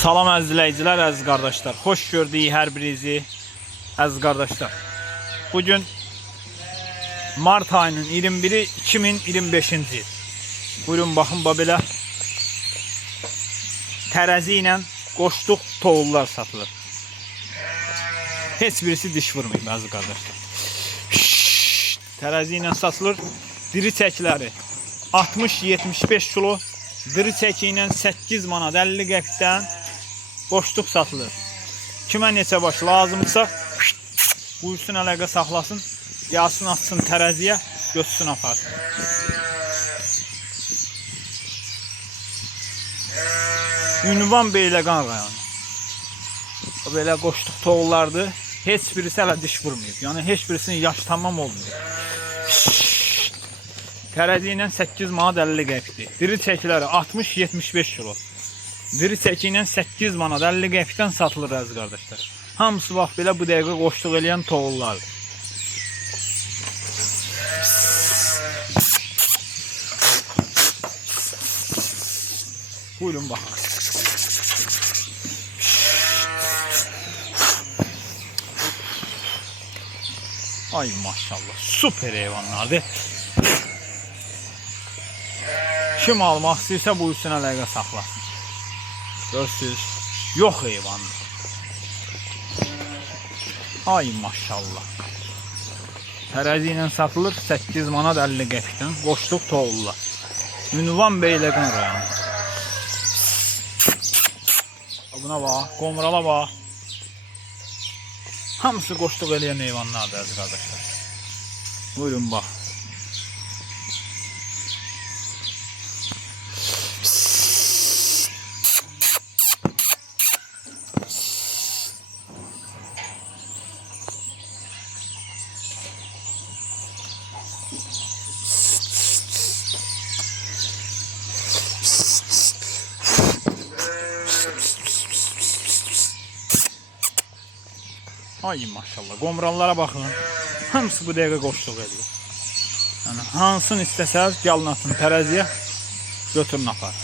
Salam əzizləyicilər, əziz qardaşlar. Xoş gördük hər birinizi, əziz qardaşlar. Bugün Mart ayının 21-i 2025-ci il. Buyurun baxın, belə tərəzi ilə qoşduq toğullar satılır. Heç birisi diş vurmayıb, əziz qardaşlar. Tərəzi ilə satılır. Diri çəkiləri 60-75 kilo, diri çəki ilə 8 manat 50 qəpikdən qoşduq satılır. Kimə neçə baş lazımsa buyursun, əlaqə saxlasın, yazsın, atsın tərəziyə, götürsün, aparsın. Ünvan Beyləqan rayonu. Belə qoşduq toğullardır. Heç birisi hələ diş vurmayıb. Yəni heç birisinin yaş tamam olmuyor. Tərəzi ilə 8 manat 50 qəpikdir. Diri çəkiləri 60-75 kilo. Diri çəki ilə 8 manat 50 qəpikdən satılır, əziz qardaşlar. Hamısı bax belə bu dəqiqə qoşduq eləyən toğullardır. Buyurun baxın. Ay maşallah, süper heyvanlardır. Kim almaq istəyirsə buyursun, əlaqə saxlasın. Görsünüz, yox heyvandır. Ay maşallah. Tərəzi ilə satılır 8 manat 50 qəpikdən. Qoşduq toğullar. Ünvan Beyləqan rayonu. Buna bax, qomrala bax. Hamısı qoşduq eləyən heyvanlardır, əziz qardaşlar. Buyurun bax. Ay maşallah, qomrallara baxın. Hamısı bu dəqiqə qoşduq edir. Yəni hansını istəsəz gəlin atın tərəziyə, götürün apar.